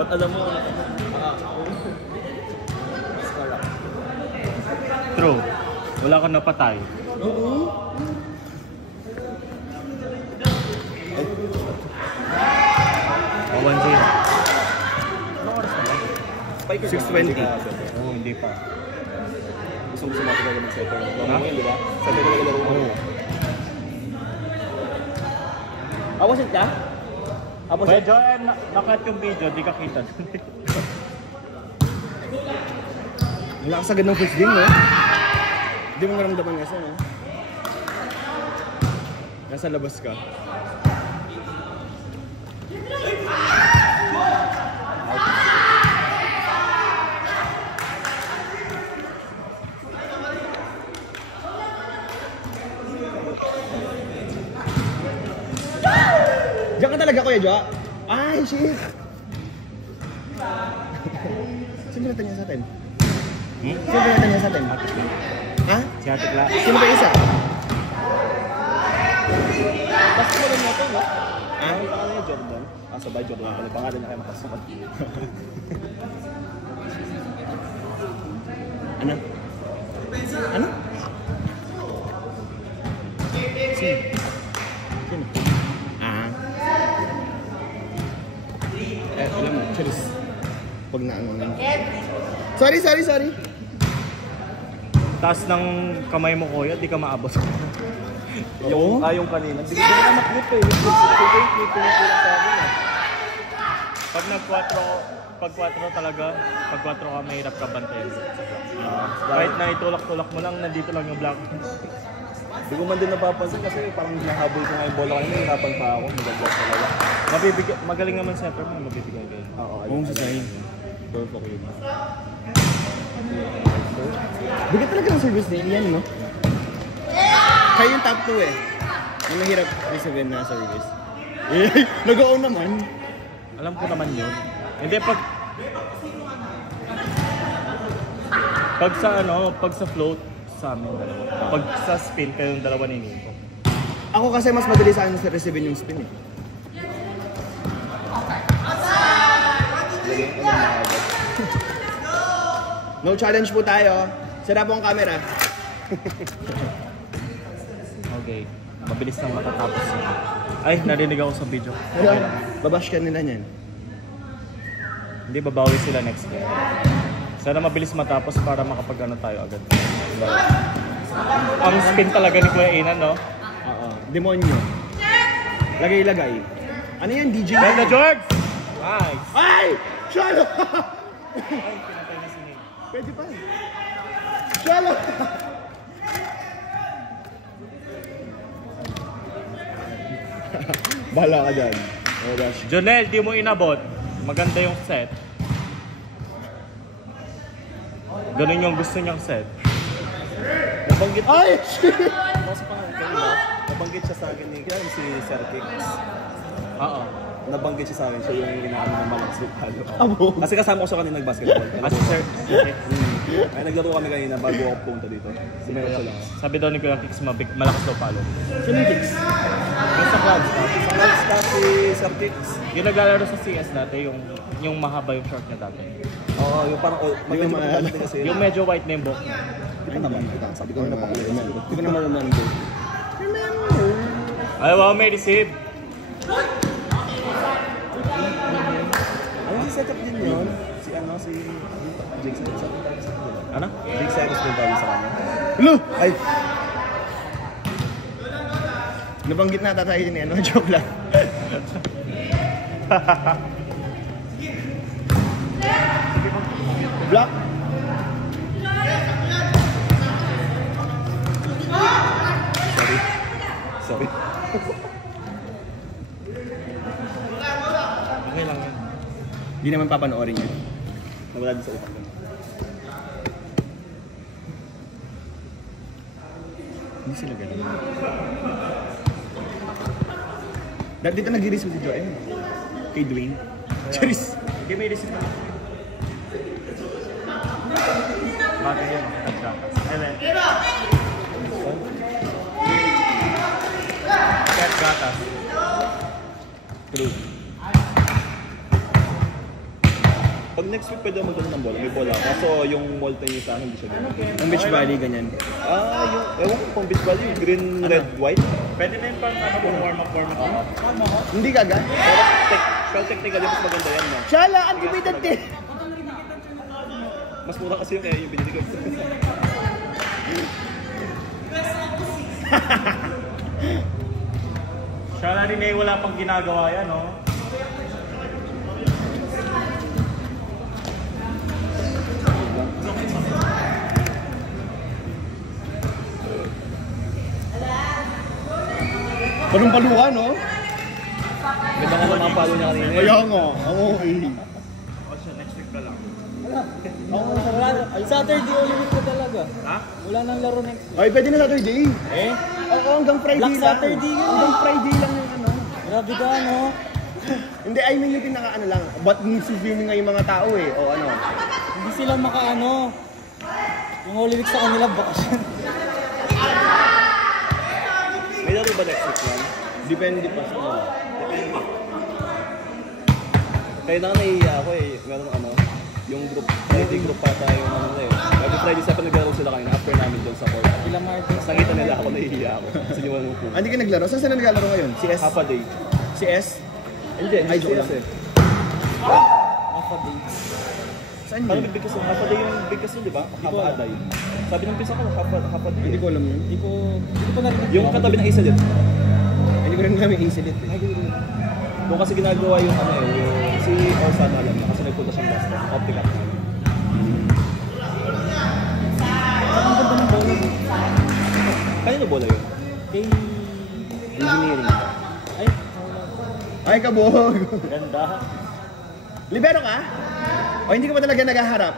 Ba't alam mo? True. Wala kang napatay. Oo. O, 1-0. Anong oras na ba? 6:20. Oo, hindi pa. Gusto mo sumati talaga mag-setter. Ha? Laro mo yun, di ba? Setter talaga laro mo. Oo. Awasit ka? Medyo, nakat yung video, di ka kita. Ang lakas agad ng first game, no? Hindi mo maramdaman kasi, no? Nasa labas ka. Diyan ka talaga, Kuya Jo? Ay, shit! Sino ba niya sa atin? Sino ba niya sa atin? Ha? Si Ate Cla. Sino ba isa? Basta mo lang natin, no? Ha? Ang pangalan niya Jordan. Sabay Jordan. Ano pangalan niya kayo makasukat? Ano? Ano? Sino? Sino? Alam mo, charis. Pag na ano. Sorry. Taas ng kamay mo, kuya, di ka maabot. Yung kanina. Hindi ko na maklit eh. Pinipilang sa akin eh. Pag pag 4 talaga, pag 4 ka, mahirap ka bantayan. Kahit na itulak-tulak mo lang, nandito lang yung block. Hindi ko man din napapansin kasi parang nahabol ko nga yung bola kanina, hirapan pa ako, nag-block talaga. Magaling naman center mo, mabibigay kayo. Oo, Kung sa sa'yo. Perfect yun. Bigat talaga ng service niya, yan, no? Kaya yung top 2 eh. Yung mahirap sabihin na service. Eh, nag-o-on naman. Alam ko naman yun. Hindi, pag sa float, sa amin dalawa. Pag sa spin, kayong dalawa ni Nico. Ako kasi mas madali sa akin sa receive yung spin eh. No challenge po tayo. Sira po ang camera. Okay. Mabilis nang matatapos yun. Ay, narinig ako sa video. Pero, babash ka nila niyan. Hindi, babawi sila next game. Sana mabilis matapos para makapag-ano tayo agad. Diba? Ang spin talaga ni Kuya Inan, no? Oo. Demonyo. Lagay-lagay. Ano yan, DJ? Ganda, George! Nice! Ay! Shalo! Ay, pinatay na si Nick. Pwede pa. Shalo! Bahala ka dyan. Oh gosh. Jonel, di mo inabot. Maganda yung set. Ganun yung gusto niyang set. Nabanggit. Ay! Shit! Kasi pangalan kanina, nabanggit siya sa akin ni si Sir Kicks. Oo. Nabanggit siya sa akin, siya yung ginagawa ng Malax with Halo. Kasi kasama ko siya kanina nag-basketball. As sir, okay. Ay, naglaro kami kanina bago ako punta dito. Meron siya lang. Sabi daw ni Kuya Kicks, malakas daw palo. Sino yung Kicks? Basta clubs. Sa Malax ka si Sir Kicks. Yung naglalaro sa CS dati, yung mahaba yung short niya dati. Oo, yung parang maganda kasi. Yung medyo white na yung buhok niya. Di ba naman? Sabi ko na napakulit. Di ko naman remember. Ay, wow, may receive. Ano si setup din yun? Si Jake Settles. Ano? Jake Settles din tayo sa kanya. Hello! Ay! Nabanggit na tayo din yan. Joke lang. Block! Sorry. Okay lang yan. Hindi naman papanoorin yun. Nawala din sa utak ko. Hindi sila ganun. Dito nag-i-receive si Joel. Kay Dwayne. Charis! Hindi may receive naman. Bakit yun? Ket gatas. True. next week pwede magdala ng bola. May bola. Kaso yung mall tennis sa akin, hindi siya ganun. Ang beach volley, ganyan. Yung, ewan ko kung beach volley, green, red, white. Pwede na yun pang kung warm-up. Hindi kaga? Pero technically, mas maganda yan, no? Shala, ang kumidad din! Mas mura kasi yung kaya yung binili ko. Siya rin eh, wala pang ginagawa yan, no? Parang paluka, no? Ganda nga mga palo niya kanina. Kaya nga, ako Next week ka lang. Saturday ulit ko talaga. Ha? Wala nang laro next week. Ay, pwede na Saturday. Eh? Oo, hanggang Friday Black lang. Saturday yun. Hanggang Friday lang yung ano. Grabe ka, no? Hindi, I mean yung pinaka ano lang. Ba't swimming nga yung mga tao eh? O ano? Hindi sila makaano. Yung Holy Week sa kanila, bakasyon. May laro ba next week yan? Depende pa sa ano. Kaya na naiiya ako eh. Meron ano, yung group, Friday group pa tayo ano na eh. Every Friday sa naglaro sila kanina after namin doon sa court. Ilang Martins. Nakita nila ako, naiiya ako. Kasi yung ano po. Hindi ka naglaro? Saan sila naglalaro ngayon? Si S? Half a day. Si S? Hindi, Ay, hindi joke siya lang. eh. Half a day. Saan Parang yun? big kasi, half a day yung big kasi, di ba? Half a day. Sabi ng pinsa ko, half a day. Hindi ko alam yun. Hindi ko narinig. Yung katabi ng isa din. Hindi ko rin alam yung incident eh. Kung kasi ginagawa yung ano eh, yung si Orsan alam niya kasi nagpunta siyang Boston, optical. Ang ganda ng bola. Kanino bola yun? Kay... Engineering. Ay, wala. Ay, kabog! Ganda. Libero ka? O hindi ka pa talaga naghaharap?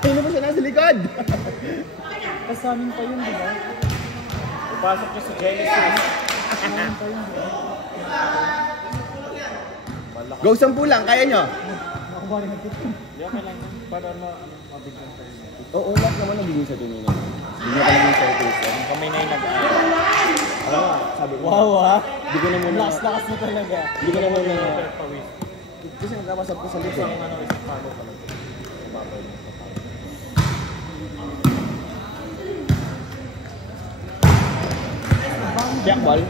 Ano ba siya nasa likod? Kasamin pa yun, di ba? Ipasok niya si Genesis. Kasamin pa yun, di ba? Go 10 lang, kaya nyo? Nakuha rin natin. Hindi okay lang yun. Para mabigyan tayo. Oo, lahat naman nabigyan sa tunay na. Hindi na talaga yung circles. Kami na yung Alam mo, sabi ko. Wow, ha? Hindi ko na muna. Lakas mo talaga. Hindi ko na muna. pawis. Kasi nagkapasap ko sa likod. Isang isang palo pala. Jack ball.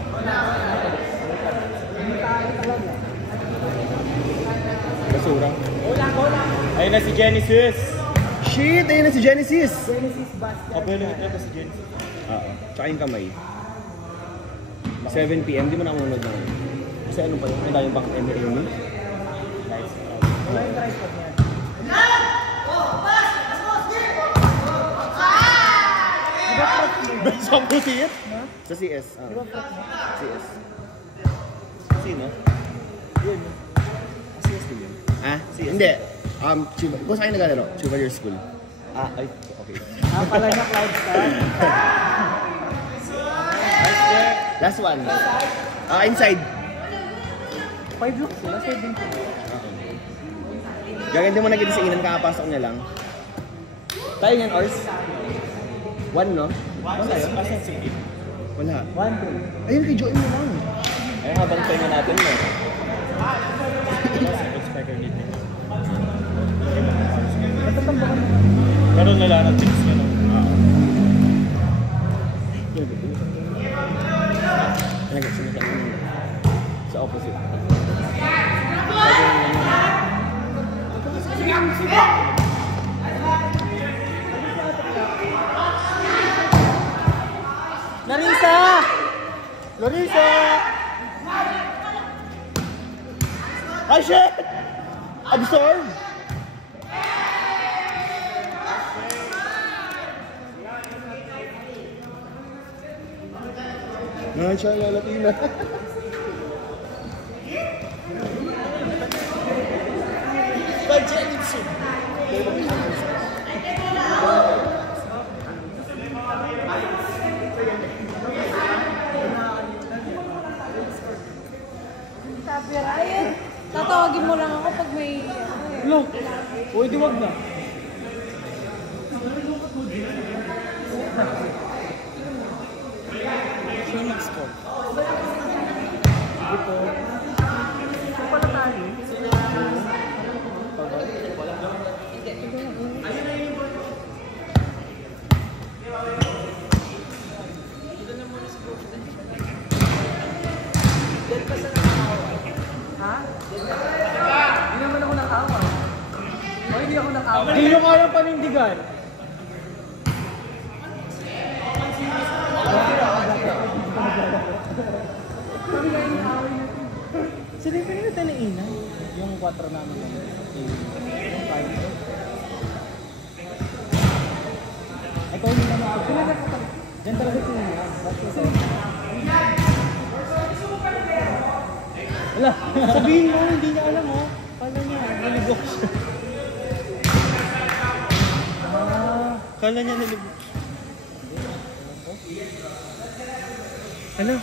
Basura. Ayun na si Genesis. Shit, ayun na si Genesis. Kapelo ito si Genesis. Oo. Tsaka yung kamay. 7 PM, di mo na ako nanonood na. Kasi ano pa yun? May tayong bang MLM? Sa po CS? Sa CS. CS. Sino? Yun. CS din yun. Ah? Hindi. Kung saan kayo naglalaro? Chevalier School. Ah, ay, okay. Pala niya Cloud Star. Last one. Inside. 5 lang sila, 7 sila. Gaganda mo na kita sa inan, kakapasok niya lang. Tayo yan, Ors. 1, no? Wala yun? Asan si Kim? Wala. 1, 2. Ayun, kay Joey mo lang. Ay, habang tayo na natin no. Striker dito. Natatambakan mo. Pero nila ng tips niya, no? Sa opposite. Larissa! Larissa! Ay, shit! Absorb! Siya nga Latina. Sabi Ryan, tatawagin mo lang ako pag may Look! Uy, di wag na. Phoenix ko. Ito pala tayo. Hindi nyo kayang panindigan. Sila yung pinagkita na ina. Yung 4 namin. Yung 5. Ikaw yung naman ako. Sila na yan talaga sila. Ba't sa sa'yo? Wala. Sabihin mo, hindi niya alam mo. Kala niya, nalibok siya. Kala niya nalibok. Ano?